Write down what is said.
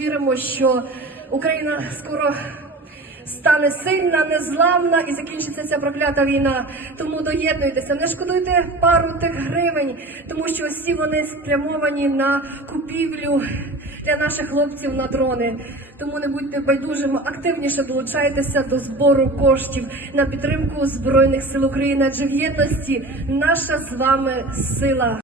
віримо, що Україна скоро стане сильна, незламна і закінчиться ця проклята війна. Тому доєднуйтеся, не шкодуйте пару тих гривень, тому що всі вони спрямовані на купівлю для наших хлопців на дрони. Тому не будьте байдужими, активніше долучайтеся до збору коштів на підтримку Збройних сил України, адже в єдності наша з вами сила.